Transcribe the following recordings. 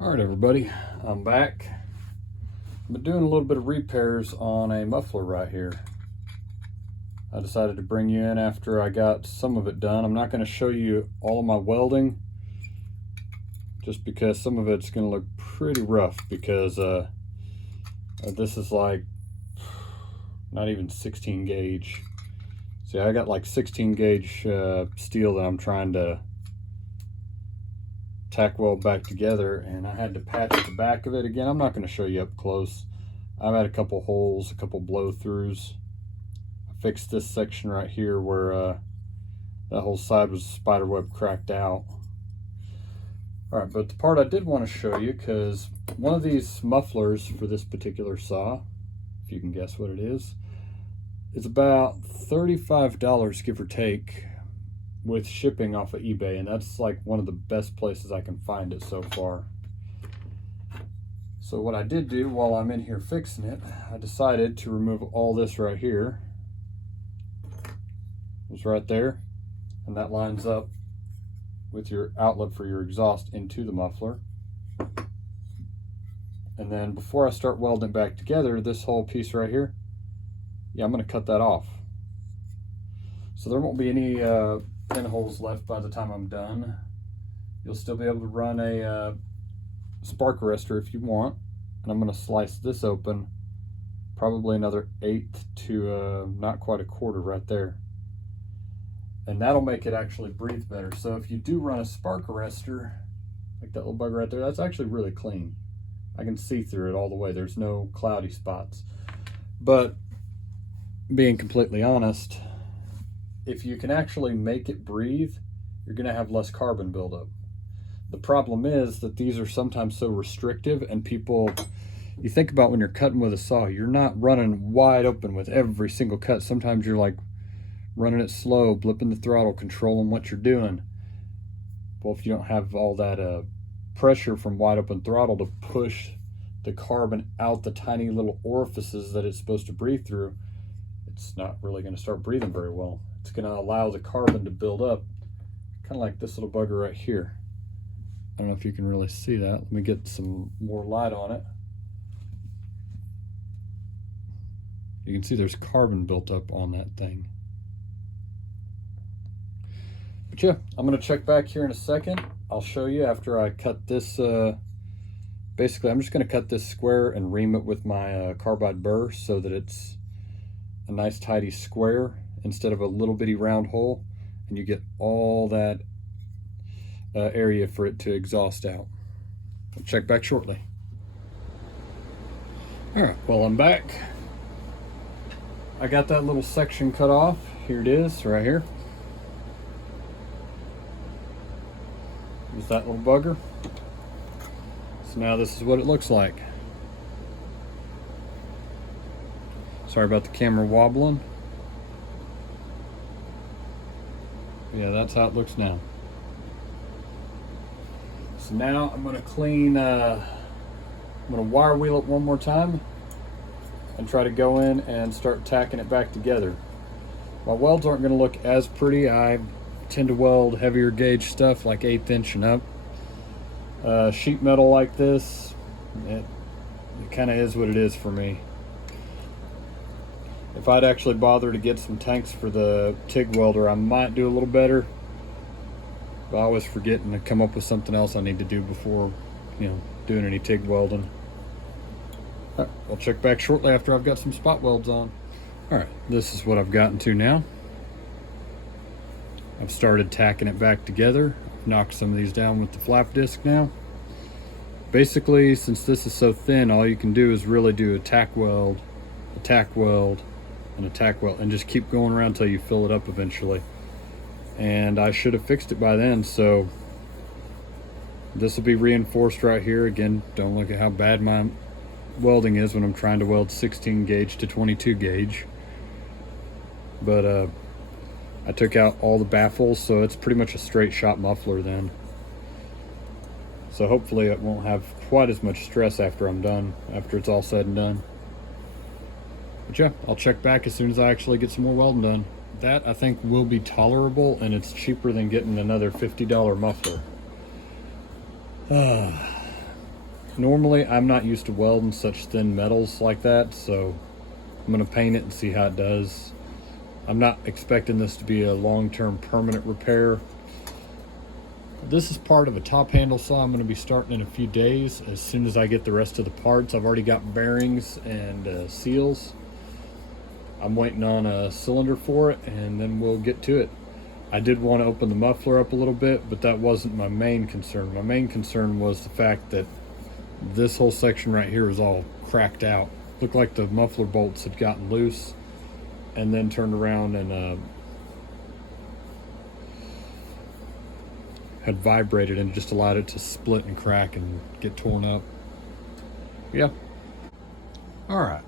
All right, everybody, I'm back. I've been doing a little bit of repairs on a muffler right here. I decided to bring you in after I got some of it done. I'm not going to show you all of my welding just because some of it's going to look pretty rough because this is like not even 16 gauge. See, I got like 16 gauge steel that I'm trying to tack weld back together, and I had to patch the back of it. Again, I'm not going to show you up close. I've had a couple holes, a couple blow throughs. I fixed this section right here where that whole side was spiderweb cracked out. All right, but the part I did want to show you, because one of these mufflers for this particular saw, if you can guess what it is about $35, give or take, with shipping off of eBay, and that's like one of the best places I can find it so far. So what I did do while I'm in here fixing it, I decided to remove all this right here. It was right there, and that lines up with your outlet for your exhaust into the muffler. And then before I start welding it back together, this whole piece right here, I'm going to cut that off. So there won't be any pinholes left by the time I'm done. You'll still be able to run a spark arrestor if you want. And I'm going to slice this open, probably another 1/8 to not quite a quarter right there. And that'll make it actually breathe better. So if you do run a spark arrestor, like that little bug right there, that's actually really clean. I can see through it all the way. There's no cloudy spots. But being completely honest, if you can actually make it breathe, you're going to have less carbon buildup. The problem is that these are sometimes so restrictive, and people, you think about when you're cutting with a saw, you're not running wide open with every single cut. Sometimes you're like running it slow, blipping the throttle, controlling what you're doing. Well, if you don't have all that pressure from wide open throttle to push the carbon out the tiny little orifices that it's supposed to breathe through, it's not really going to start breathing very well. It's going to allow the carbon to build up, kind of like this little bugger right here. I don't know if you can really see that. Let me get some more light on it. You can see there's carbon built up on that thing. But yeah, I'm going to check back here in a second. I'll show you after I cut this. Basically, I'm just going to cut this square and ream it with my carbide burr so that it's a nice tidy square instead of a little bitty round hole, and you get all that area for it to exhaust out. I'll check back shortly. All right, well, I'm back. I got that little section cut off. Here it is, right here. There's that little bugger. So now this is what it looks like. Sorry about the camera wobbling. Yeah, that's how it looks now. So now I'm going to clean, I'm going to wire wheel it one more time and try to go in and start tacking it back together. My welds aren't going to look as pretty. I tend to weld heavier gauge stuff like 1/8 inch and up. Sheet metal like this, it kind of is what it is for me. If I'd actually bother to get some tanks for the TIG welder, I might do a little better. But I always forget to come up with something else I need to do before, doing any TIG welding. All right, I'll check back shortly after I've got some spot welds on. All right, this is what I've gotten to now. I've started tacking it back together. I've knocked some of these down with the flap disc now. Basically, since this is so thin, all you can do is really do a tack weld, a tack weld, and a tack weld, and just keep going around until you fill it up eventually. And I should have fixed it by then, so this will be reinforced right here. Again, don't look at how bad my welding is when I'm trying to weld 16 gauge to 22 gauge. But I took out all the baffles, so it's pretty much a straight shot muffler then. So hopefully it won't have quite as much stress after I'm done, after it's all said and done. But yeah, I'll check back as soon as I actually get some more welding done. That I think will be tolerable, and it's cheaper than getting another $50 muffler. Normally, I'm not used to welding such thin metals like that, so I'm going to paint it and see how it does. I'm not expecting this to be a long-term permanent repair. This is part of a top handle saw I'm going to be starting in a few days as soon as I get the rest of the parts. I've already got bearings and seals. I'm waiting on a cylinder for it, and then we'll get to it. I did want to open the muffler up a little bit, but that wasn't my main concern. My main concern was the fact that this whole section right here is all cracked out. Looked like the muffler bolts had gotten loose and then turned around and had vibrated and just allowed it to split and crack and get torn up. Yeah. All right.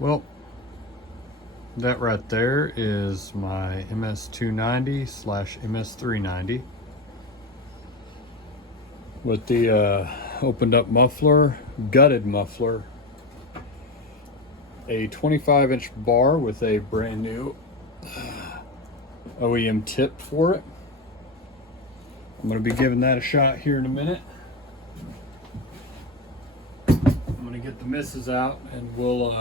Well, that right there is my MS290 / MS390 with the opened up muffler, gutted muffler, a 25-inch bar with a brand new OEM tip for it. I'm going to be giving that a shot here in a minute. I'm going to get the misses out, and we'll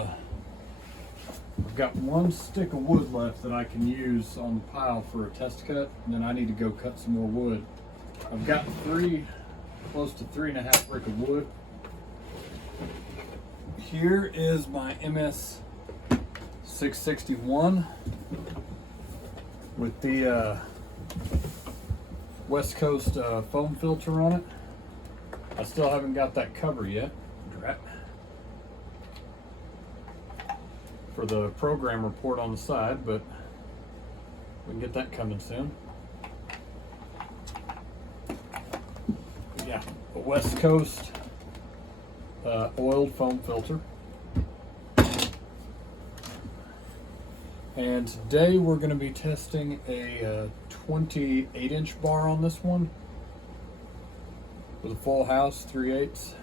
I've got one stick of wood left that I can use on the pile for a test cut, and then I need to go cut some more wood. I've got close to 3.5 brick of wood. Here is my MS661 with the West Coast foam filter on it. I still haven't got that cover yet. Drat. For the program report on the side, but we can get that coming soon. But yeah, a West Coast oiled foam filter. And today we're going to be testing a 28-inch bar on this one with a full house 3/8.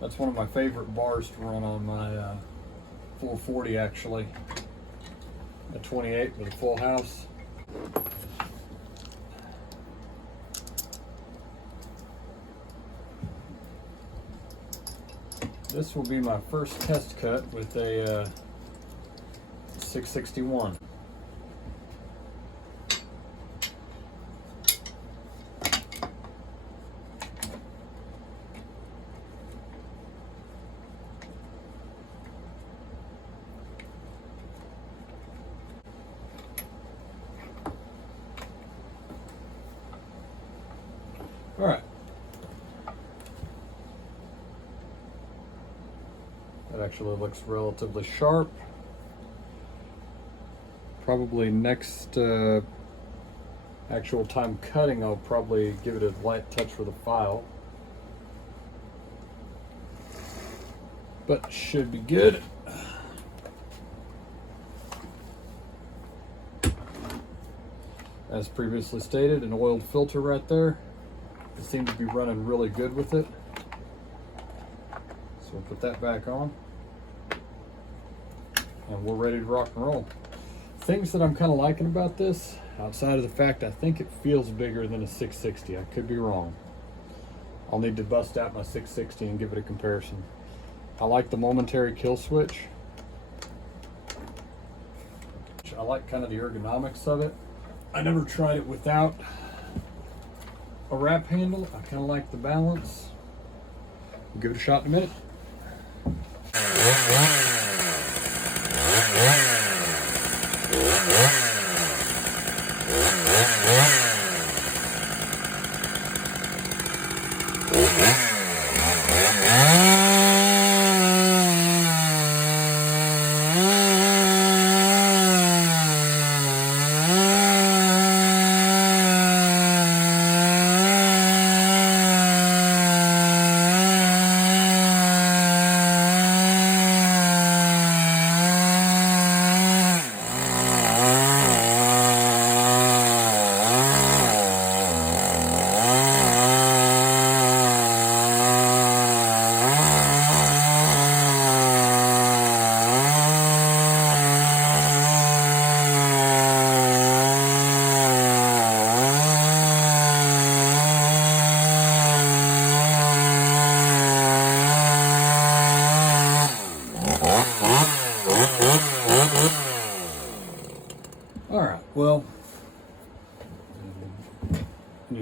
That's one of my favorite bars to run on my 440 actually. A 28 with a full house. This will be my first test cut with a 661. All right. That actually looks relatively sharp. Probably next actual time cutting, I'll probably give it a light touch with a file. But should be good. As previously stated, an oiled filter right there. It seems to be running really good with it. So we'll put that back on. And we're ready to rock and roll. Things that I'm kind of liking about this, outside of the fact I think it feels bigger than a 660. I could be wrong. I'll need to bust out my 660 and give it a comparison. I like the momentary kill switch. I like kind of the ergonomics of it. I never tried it without a wrap handle. I kind of like the balance. We'll give it a shot in a minute.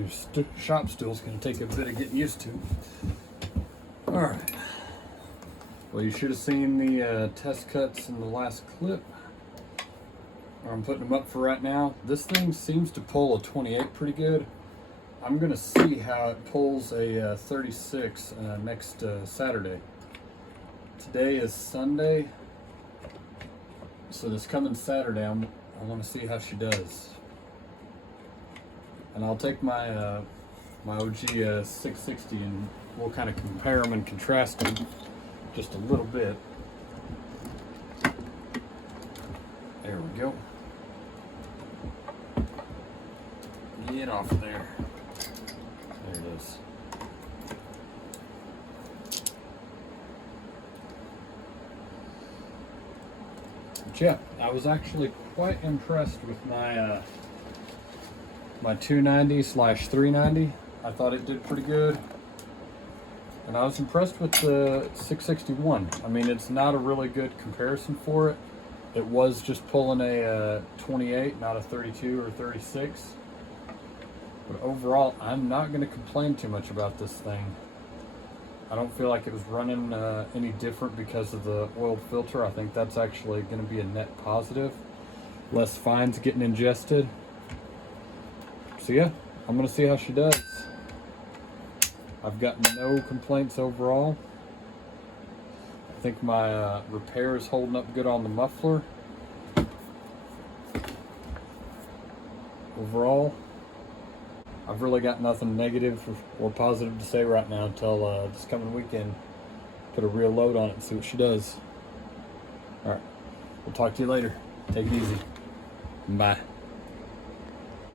new shop stool is going to take a bit of getting used to. Alright. Well, you should have seen the test cuts in the last clip. I'm putting them up for right now. This thing seems to pull a 28 pretty good. I'm going to see how it pulls a 36 next Saturday. Today is Sunday. So this coming Saturday, I want to see how she does. And I'll take my my OG 660 and we'll kind of compare them and contrast them just a little bit. There we go. Get off there. There it is. But yeah, I was actually quite impressed with my my 290/390. I thought it did pretty good. And I was impressed with the 661. I mean, it's not a really good comparison for it. It was just pulling a 28, not a 32 or 36. But overall, I'm not going to complain too much about this thing. I don't feel like it was running any different because of the oil filter. I think that's actually going to be a net positive. Less fines getting ingested. So yeah, I'm going to see how she does. I've got no complaints overall. I think my repair is holding up good on the muffler. Overall, I've really got nothing negative or positive to say right now until this coming weekend. Put a real load on it and see what she does. Alright, we'll talk to you later. Take it easy. Bye.